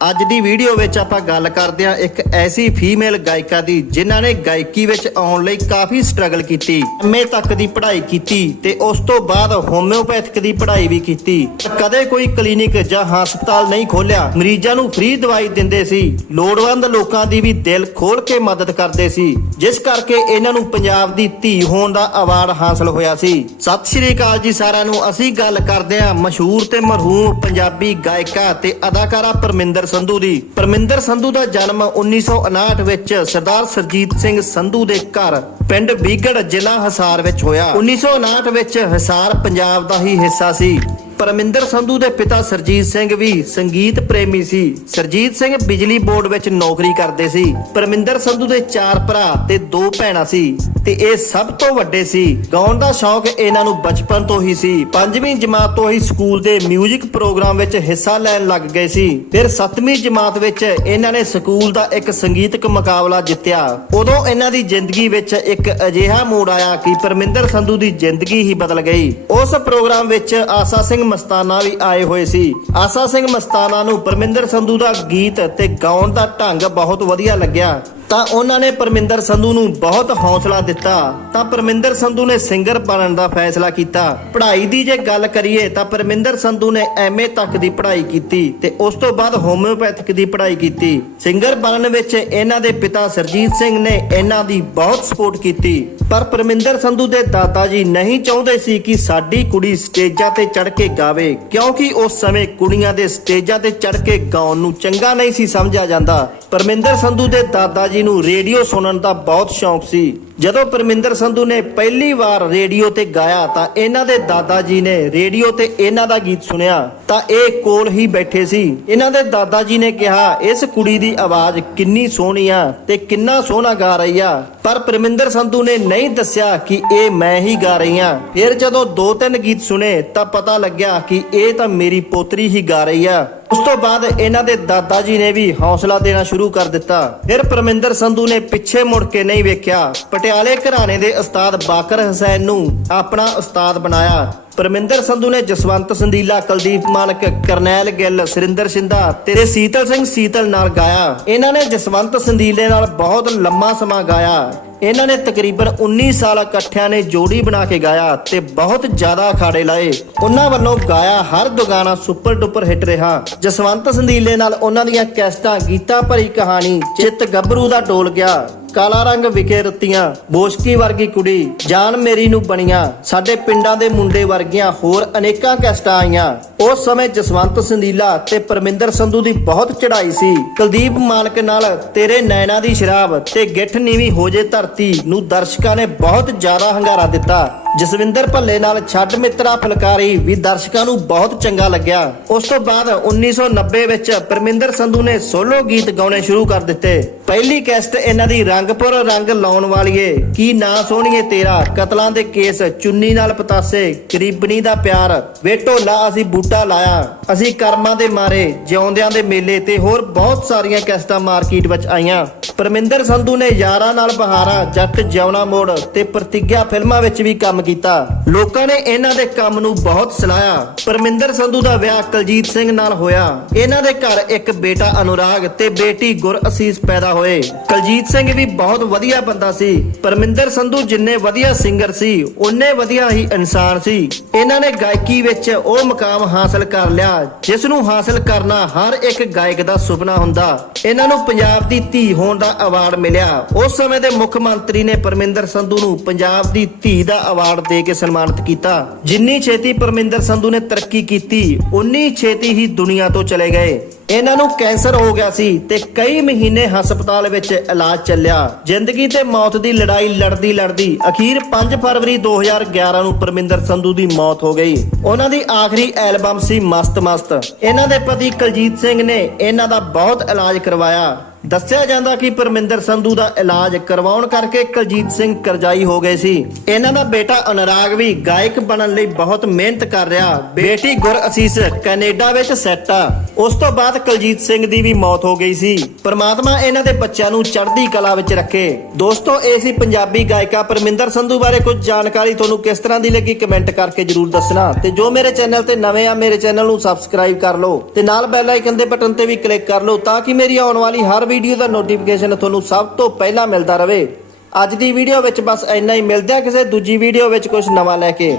ਅੱਜ ਦੀ ਵੀਡੀਓ ਵਿੱਚ ਆਪਾਂ ਗੱਲ ਕਰਦੇ ਹਾਂ ਇੱਕ ਐਸੀ ਫੀਮੇਲ ਗਾਇਕਾ ਦੀ, ਜਿਨ੍ਹਾਂ ਨੇ ਗਾਇਕੀ ਵਿੱਚ ਆਉਣ ਲਈ ਕਾਫੀ ਸਟਰਗਲ ਕੀਤੀ, ਐਮਏ ਤੱਕ ਦੀ ਪੜ੍ਹਾਈ ਕੀਤੀ ਤੇ ਉਸ ਤੋਂ ਬਾਅਦ ਹੋਮਿਓਪੈਥਿਕ ਦੀ ਪੜ੍ਹਾਈ ਵੀ ਕੀਤੀ। ਕਦੇ ਕੋਈ ਕਲੀਨਿਕ ਜਾਂ ਹਸਪਤਾਲ ਨਹੀਂ ਖੋਲਿਆ ਮਰੀਜ਼ਾਂ ਨੂੰ ਫ੍ਰੀ ਦਵਾਈ ਦਿੰਦੇ ਸੀ। ਲੋੜਵੰਦ ਲੋਕਾਂ ਦੀ ਵੀ ਦਿਲ ਖੋਲ ਕੇ ਮਦਦ ਕਰਦੇ ਸੀ। ਜਿਸ ਕਰਕੇ ਇਹਨਾਂ ਨੂੰ ਪੰਜਾਬ ਦੀ ਧੀ ਹੋਣ ਦਾ ਅਵਾਰਡ ਹਾਸਲ ਹੋਇਆ ਸੀ। ਸਤਿ ਸ਼੍ਰੀ ਅਕਾਲ ਜੀ ਸਾਰਿਆਂ ਨੂੰ, ਅਸੀਂ ਗੱਲ ਕਰਦੇ ਹਾਂ ਮਸ਼ਹੂਰ ਤੇ ਮਰਹੂਮ ਪੰਜਾਬੀ ਗਾਇਕਾ ਤੇ ਅਦਾਕਾਰਾ ਪਰਮਿੰਦਰ ਸੰਧੂ ਦੀ। ਪਰਮਿੰਦਰ ਸੰਧੂ ਦਾ ਜਨਮ 1959 ਵਿੱਚ ਸਰਦਾਰ ਸਰਜੀਤ ਸਿੰਘ ਸੰਧੂ ਦੇ ਘਰ ਪਿੰਡ ਬੀਗੜ ਜ਼ਿਲ੍ਹਾ ਹਿਸਾਰ ਵਿੱਚ ਹੋਇਆ। 1959 ਵਿੱਚ ਹਿਸਾਰ ਪੰਜਾਬ ਦਾ ਹੀ ਹਿੱਸਾ ਸੀ। ਪਰਮਿੰਦਰ ਸੰਧੂ ਦੇ ਪਿਤਾ ਸਰਜੀਤ ਸਿੰਘ ਵੀ ਸੰਗੀਤ ਪ੍ਰੇਮੀ ਸੀ। ਸਰਜੀਤ ਸਿੰਘ ਬਿਜਲੀ ਬੋਰਡ ਵਿੱਚ ਨੌਕਰੀ ਕਰਦੇ ਸੀ। ਪਰਮਿੰਦਰ ਸੰਧੂ ਦੇ ਚਾਰ ਭਰਾ ਤੇ ਦੋ ਭੈਣਾਂ ਸੀ। ਤੇ ਇਹ ਸਭ ਤੋਂ ਵੱਡੇ ਸੀ। ਗਾਉਣ ਦਾ ਸ਼ੌਕ ਇਹਨਾਂ ਨੂੰ ਬਚਪਨ ਤੋਂ ਹੀ ਸੀ। ਪੰਜਵੀਂ ਜਮਾਤ ਤੋਂ ਹੀ ਸਕੂਲ ਦੇ 뮤직 ਪ੍ਰੋਗਰਾਮ ਵਿੱਚ ਹਿੱਸਾ ਲੈਣ ਲੱਗ ਗਏ ਸੀ। ਫਿਰ ਸੱਤਵੀਂ ਜਮਾਤ ਵਿੱਚ ਇਹਨਾਂ ਨੇ ਸਕੂਲ ਦਾ ਇੱਕ ਸੰਗੀਤਕ ਮੁਕਾਬਲਾ ਜਿੱਤਿਆ। ਉਦੋਂ ਇਹਨਾਂ ਦੀ ਜ਼ਿੰਦਗੀ ਵਿੱਚ ਇੱਕ ਅਜਿਹਾ ਮੋੜ ਆਇਆ ਕਿ ਪਰਮਿੰਦਰ ਸੰਧੂ ਦੀ ਜ਼ਿੰਦਗੀ ਹੀ ਬਦਲ ਗਈ। ਉਸ ਪ੍ਰੋਗਰਾਮ ਵਿੱਚ ਆਸਾ ਸਿੰਘ ਮਸਤਾਨਾ ਵੀ ਆਏ ਹੋਏ ਸੀ। ਆਸਾ ਸਿੰਘ ਮਸਤਾਨਾ ਨੂੰ ਪਰਮਿੰਦਰ ਸੰਧੂ ਦਾ ਗੀਤ ਤੇ ਗਾਉਣ ਦਾ ਢੰਗ ਬਹੁਤ ਵਧੀਆ ਲੱਗਿਆ। ਤਾਂ ਉਹਨਾਂ ਨੇ ਪਰਮਿੰਦਰ ਸੰਧੂ ਨੂੰ ਬਹੁਤ ਹੌਸਲਾ ਦਿੱਤਾ। ਤਾਂ ਪਰਮਿੰਦਰ ਸੰਧੂ ਨੇ ਸਿੰਗਰ ਬਣਨ ਦਾ ਫੈਸਲਾ ਕੀਤਾ। ਪੜ੍ਹਾਈ ਦੀ ਜੇ ਗੱਲ ਕਰੀਏ ਤਾਂ ਪਰਮਿੰਦਰ ਸੰਧੂ ਨੇ ਐਮਏ ਤੱਕ ਦੀ ਪੜ੍ਹਾਈ ਕੀਤੀ ਤੇ ਉਸ ਤੋਂ ਬਾਅਦ ਹੋਮਿਓਪੈਥਿਕ ਦੀ ਪੜ੍ਹਾਈ ਕੀਤੀ। ਸਿੰਗਰ ਬਣਨ ਵਿੱਚ ਇਹਨਾਂ ਦੇ ਪਿਤਾ ਸਰਜੀਤ ਸਿੰਘ ਨੇ ਇਹਨਾਂ ਦੀ ਬਹੁਤ ਸਪੋਰਟ ਕੀਤੀ। ਪਰ ਪਰਮਿੰਦਰ ਸੰਧੂ ਦੇ ਦਾਦਾ ਜੀ ਨਹੀਂ ਚਾਹੁੰਦੇ ਸੀ ਕਿ ਸਾਡੀ ਕੁੜੀ ਸਟੇਜਾਂ ਤੇ ਚੜ ਕੇ ਗਾਵੇ, ਕਿਉਂਕਿ ਉਸ ਸਮੇਂ ਕੁੜੀਆਂ ਦੇ ਸਟੇਜਾਂ ਤੇ ਚੜ ਕੇ ਗਾਉਣ ਨੂੰ ਚੰਗਾ ਨਹੀਂ ਸੀ ਸਮਝਿਆ ਜਾਂਦਾ। ਪਰਮਿੰਦਰ ਸੰਧੂ ਦੇ ਦਾਦਾ ਜੀ ਨੂੰ ਰੇਡੀਓ ਸੁਣਨ ਦਾ ਬਹੁਤ ਸ਼ੌਂਕ ਸੀ। ਜਦੋਂ ਪਰਮਿੰਦਰ ਸੰਧੂ ਨੇ ਪਹਿਲੀ ਵਾਰ ਰੇਡੀਓ ਤੇ ਗਾਇਆ ਤਾਂ ਇਹਨਾਂ ਦੇ ਦਾਦਾ ਜੀ ਨੇ ਰੇਡੀਓ ਤੇ ਇਹਨਾਂ ਦਾ ਗੀਤ ਸੁਣਿਆ, ਤਾਂ ਇਹ ਕੋਲ ਹੀ ਬੈਠੇ ਸੀ। ਇਹਨਾਂ ਦੇ ਦਾਦਾ ਜੀ ਨੇ ਕਿਹਾ, ਇਸ ਕੁੜੀ ਦੀ ਆਵਾਜ਼ ਕਿੰਨੀ ਸੋਹਣੀ ਆ ਤੇ ਕਿੰਨਾ ਸੋਹਣਾ ਗਾ ਰਹੀ ਆ। ਪਰ ਪਰਮਿੰਦਰ ਸੰਧੂ ਨੇ ਨਹੀਂ ਦੱਸਿਆ ਕਿ ਇਹ ਮੈਂ ਹੀ ਗਾ ਰਹੀ ਹਾਂ। ਫਿਰ ਜਦੋਂ ਦੋ ਤਿੰਨ ਗੀਤ ਸੁਣੇ, ਤਾਂ ਪਤਾ ਲੱਗਿਆ ਕਿ ਇਹ ਤਾਂ ਮੇਰੀ ਪੋਤਰੀ ਹੀ ਗਾ ਰਹੀ ਆ। ਉਸ ਤੋਂ ਬਾਅਦ ਇਹਨਾਂ ਦੇ ਦਾਦਾ ਜੀ ਨੇ ਵੀ ਹੌਸਲਾ ਦੇਣਾ ਸ਼ੁਰੂ ਕਰ ਦਿੱਤਾ। ਫਿਰ ਪਰਮਿੰਦਰ ਸੰਧੂ ਨੇ ਪਿੱਛੇ ਮੁੜ ਕੇ ਨਹੀਂ ਵੇਖਿਆ। ਪਟਿਆਲੇ ਘਰਾਣੇ ਦੇ ਉਸਤਾਦ ਬਾਕਰ ਹਸੈਨ ਨੂੰ ਆਪਣਾ ਉਸਤਾਦ ਬਣਾਇਆ। ਪਰਮਿੰਦਰ ਸੰਧੂ ਨੇ ਜਸਵੰਤ ਸੰਦੀਲਾ ਕੁਲਦੀਪ ਮਾਨਕ ਕਰਨੈਲ ਗਿੱਲ, ਸੁਰਿੰਦਰ ਸਿੰਧਾ ਤੇ ਸੀਤਲ ਸਿੰਘ ਸੀਤਲ ਨਾਲ ਗਾਇਆ। ਇਹਨਾਂ ਨੇ ਜਸਵੰਤ ਸੰਦੀਲੇ ਨਾਲ ਬਹੁਤ ਲੰਮਾ ਸਮਾਂ ਗਾਇਆ। ਇਹਨਾਂ ਨੇ ਤਕਰੀਬਨ 19 ਸਾਲ ਇਕੱਠਿਆਂ ਨੇ ਜੋੜੀ ਬਣਾ ਕੇ ਗਾਇਆ ਤੇ ਬਹੁਤ ਜ਼ਿਆਦਾ ਅਖਾੜੇ ਲਾਏ। ਉਹਨਾਂ ਵੱਲੋਂ ਗਾਇਆ ਹਰ ਦੁਗਾਨਾ ਸੁਪਰ ਡੁਪਰ ਹਿੱਟ ਰਿਹਾ। ਜਸਵੰਤ ਸੰਧੀਲੇ ਨਾਲ ਉਹਨਾਂ ਦੀਆਂ ਕੈਸਟਾਂ ਗੀਤਾ ਭਰੀ ਕਹਾਣੀ, ਚਿੱਤ ਗੱਭਰੂ ਦਾ ਡੋਲ ਗਿਆ। ਕਾਲਾ ਰੰਗ ਵਿਖੇ ਰਤੀਆਂ, ਬੋਸ਼ਕੀ ਵਰਗੀ ਕੁੜੀ, ਜਾਨ ਮੇਰੀ ਨੂੰ ਬਣੀਆਂ। ਸਾਡੇ ਪਿੰਡਾਂ ਦੇ ਮੁੰਡੇ ਵਰਗੀਆਂ ਹੋਰ ਅਨੇਕਾਂ ਕੈਸਟਾਂ ਆਈਆਂ। ਉਸ ਸਮੇਂ ਜਸਵੰਤ ਸੰਦੀਲਾ ਤੇ ਪਰਮਿੰਦਰ ਸੰਧੂ ਦੀ ਬਹੁਤ ਚੜ੍ਹਾਈ ਸੀ। ਕੁਲਦੀਪ ਮਾਲਕ ਨਾਲ ਤੇਰੇ ਨੈਣਾ ਦੀ ਸ਼ਰਾਬ ਤੇ ਗਿੱਠ ਨੀਵੀਂ ਹੋ ਜੇ ਧਰਤੀ ਨੂੰ ਦਰਸ਼ਕਾਂ ਨੇ ਬਹੁਤ ਜ਼ਿਆਦਾ ਹੰਗਾਰਾ ਦਿੱਤਾ। ਜਸਵਿੰਦਰ ਭੱਲੇ ਨਾਲ ਛੱਡ ਮਿੱਤਰਾ ਫੁਲਕਾਰੀ ਵੀ ਦਰਸ਼ਕਾਂ ਨੂੰ ਬਹੁਤ ਚੰਗਾ ਲੱਗਿਆ। ਉਸ ਤੋਂ ਬਾਅਦ 1990 ਵਿੱਚ ਪਰਮਿੰਦਰ ਸੰਧੂ ਨੇ ਸੋਲੋ ਗੀਤ ਗਾਉਣੇ ਸ਼ੁਰੂ ਕਰ ਦਿੱਤੇ। ਪਹਿਲੀ ਕੈਸਟ ਇਹਨਾਂ ਦੀ ਰੰਗਪੁਰ ਰੰਗ ਲਾਉਣ ਵਾਲੀਏ ਕੀ ਨਾਂ ਸੋਹਣੀਏ ਤੇਰਾ? ਕਤਲਾਂ ਦੇ ਕੇਸ, ਚੁੰਨੀ ਨਾਲ ਪਤਾਸੇ, ਗਰੀਬਣੀ ਦਾ ਪਿਆਰ। ਵੇ ਢੋਲਾ, ਅਸੀਂ ਬੂਟਾ ਲਾਇਆ। ਅਸੀਂ ਕਰਮਾਂ ਦੇ ਮਾਰੇ, ਜਿਉਂਦਿਆਂ ਦੇ ਮੇਲੇ ਤੇ ਹੋਰ ਬਹੁਤ ਸਾਰੀਆਂ ਕੈਸਟਾਂ ਮਾਰਕੀਟ ਵਿੱਚ ਆਈਆਂ। ਪਰਮਿੰਦਰ ਸੰਧੂ ਨੇ ਯਾਰਾਂ ਨਾਲ ਬਹਾਰਾ, ਜੱਟ ਜਿਉਣਾ ਮੋੜ ਤੇ ਪ੍ਰਤੀਗਿਆ ਫਿਲਮਾਂ ਵਿੱਚ ਵੀ ਕੰਮ ਕੀਤਾ। ਲੋਕਾਂ ਨੇ ਇਹਨਾਂ ਦੇ ਕੰਮ ਨੂੰ ਬਹੁਤ ਸਲਾਹਿਆ। ਪਰਮਿੰਦਰ ਸੰਧੂ ਦਾ ਵਿਆਹ ਕੁਲਜੀਤ ਸਿੰਘ ਨਾਲ ਹੋਇਆ। ਇਹਨਾਂ ਦੇ ਘਰ ਇੱਕ ਬੇਟਾ ਅਨੁਰਾਗ ਤੇ ਬੇਟੀ ਗੁਰਅਸੀਸ ਪੈਦਾ ਹੋਏ। ਕੁਲਜੀਤ ਸਿੰਘ ਵੀ ਬਹੁਤ ਵਧੀਆ ਬੰਦਾ ਸੀ। ਪਰਮਿੰਦਰ ਸੰਧੂ ਜਿੰਨੇ ਵਧੀਆ ਸਿੰਗਰ ਸੀ ਉਨੇ ਵਧੀਆ ਹੀ ਇਨਸਾਨ ਸੀ। ਇਹਨਾਂ ਨੇ ਗਾਇਕੀ ਵਿੱਚ ਉਹ ਮੁਕਾਮ ਹਾਸਲ ਕਰ ਲਿਆ ਜਿਸ ਨੂੰ ਹਾਸਲ ਕਰਨਾ ਹਰ ਇੱਕ ਗਾਇਕ ਦਾ ਸੁਪਨਾ ਹੁੰਦਾ। ਇਹਨਾਂ ਨੂੰ ਪੰਜਾਬ ਦੀ ਧੀ ਹੋਣ ਦਾ ਅਵਾਰਡ ਮਿਲਿਆ। ਉਸ ਸਮੇਂ ਦੇ ਮੁੱਖ ਮੰਤਰੀ ਨੇ ਪਰਮਿੰਦਰ ਸੰਧੂ ਨੂੰ ਪੰਜਾਬ ਦੀ ਧੀ ਦਾ ਅਵਾਰਡ ਅਵਾਰਡ ਦੇ ਕੇ ਸਨਮਾਨਿਤ ਕੀਤਾ। ਜਿੰਨੀ ਛੇਤੀ ਪਰਮਿੰਦਰ ਸੰਧੂ ਨੇ ਤਰੱਕੀ ਕੀਤੀ ਉਨੀ ਛੇਤੀ ਹੀ ਦੁਨੀਆ ਤੋਂ ਚਲੇ ਗਏ। ਇਹਨਾਂ ਨੂੰ ਕੈਂਸਰ ਹੋ ਗਿਆ ਸੀ ਤੇ ਕਈ ਮਹੀਨੇ ਹਸਪਤਾਲ ਵਿੱਚ ਇਲਾਜ ਚੱਲਿਆ। ਜ਼ਿੰਦਗੀ ਤੇ ਮੌਤ ਦੀ ਲੜਾਈ ਲੜਦੀ ਲੜਦੀ ਅਖੀਰ 5 ਫਰਵਰੀ 2011 ਨੂੰ ਪਰਮਿੰਦਰ ਸੰਧੂ ਦੀ ਮੌਤ ਹੋ ਗਈ। ਉਹਨਾਂ ਦੀ ਆਖਰੀ ਐਲਬਮ ਸੀ ਮਸਤ ਮਸਤ। ਇਹਨਾਂ ਦੇ ਪਤੀ ਕੁਲਜੀਤ ਸਿੰਘ ਨੇ ਇਹਨਾਂ ਦਾ ਬਹੁਤ ਇਲਾਜ ਕਰਵਾਇਆ। ਦੱਸਿਆ ਜਾਂਦਾ ਕਿ ਪਰਮਿੰਦਰ ਸੰਧੂ ਦਾ ਇਲਾਜ ਕਰਵਾਉਣ ਕਰਕੇ ਕੁਲਜੀਤ ਸਿੰਘ ਕਰਜ਼ਾਈ ਹੋ ਗਏ ਸੀ। ਇਹਨਾਂ ਦਾ ਬੇਟਾ ਅਨੁਰਾਗ ਵੀ ਗਾਇਕ ਬਣਨ ਲਈ ਬਹੁਤ ਮਿਹਨਤ ਕਰ ਰਿਹਾ। ਬੇਟੀ ਗੁਰ ਅਸੀਸ ਕੈਨੇਡਾ ਵਿੱਚ ਸੈੱਟ ਆ। ਉਸ ਤੋਂ ਬਾਅਦ ਕੁਲਜੀਤ ਸਿੰਘ ਦੀ ਵੀ ਮੌਤ ਹੋ ਗਈ ਸੀ। ਪਰਮਾਤਮਾ ਇਹਨਾਂ ਦੇ ਬੱਚਿਆਂ ਨੂੰ ਚੜ੍ਹਦੀ ਕਲਾ ਵਿੱਚ ਰੱਖੇ। ਦੋਸਤੋ, ਇਹ ਸੀ ਪੰਜਾਬੀ ਗਾਇਕਾ ਪਰਮਿੰਦਰ ਸੰਧੂ ਬਾਰੇ ਕੁਝ ਜਾਣਕਾਰੀ। ਤੁਹਾਨੂੰ ਕਿਸ ਤਰ੍ਹਾਂ ਦੀ ਲੱਗੀ ਕਮੈਂਟ ਕਰਕੇ ਜਰੂਰ ਦੱਸਣਾ। ਤੇ ਜੋ ਮੇਰੇ ਚੈਨਲ ਤੇ ਨਵੇਂ ਆ, ਮੇਰੇ ਚੈਨਲ ਨੂੰ ਸਬਸਕ੍ਰਾਈਬ ਕਰ ਲਓ। ਤੇ ਨਾਲ ਬੈਲ ਆਈਕਨ ਦੇ ਬਟਨ ਤੇ ਵੀ ਕਲਿੱਕ ਕਰ ਲਓ ਤਾਂ ਕਿ ਮੇਰੀ ਆਉਣ ਵਾਲੀ ਹਰ ਵੀਡੀਓ ਦਾ ਨੋਟੀਫਿਕੇਸ਼ਨ ਤੁਹਾਨੂੰ ਸਭ ਤੋਂ ਪਹਿਲਾਂ ਮਿਲਦਾ ਰਹੇ। ਅੱਜ ਦੀ ਵੀਡੀਓ ਵਿੱਚ ਬਸ ਇੰਨਾ ਹੀ। ਮਿਲਦੇ ਆ ਕਿਸੇ ਦੂਜੀ ਵੀਡੀਓ ਵਿੱਚ ਕੁਝ ਨਵਾਂ ਲੈ ਕੇ।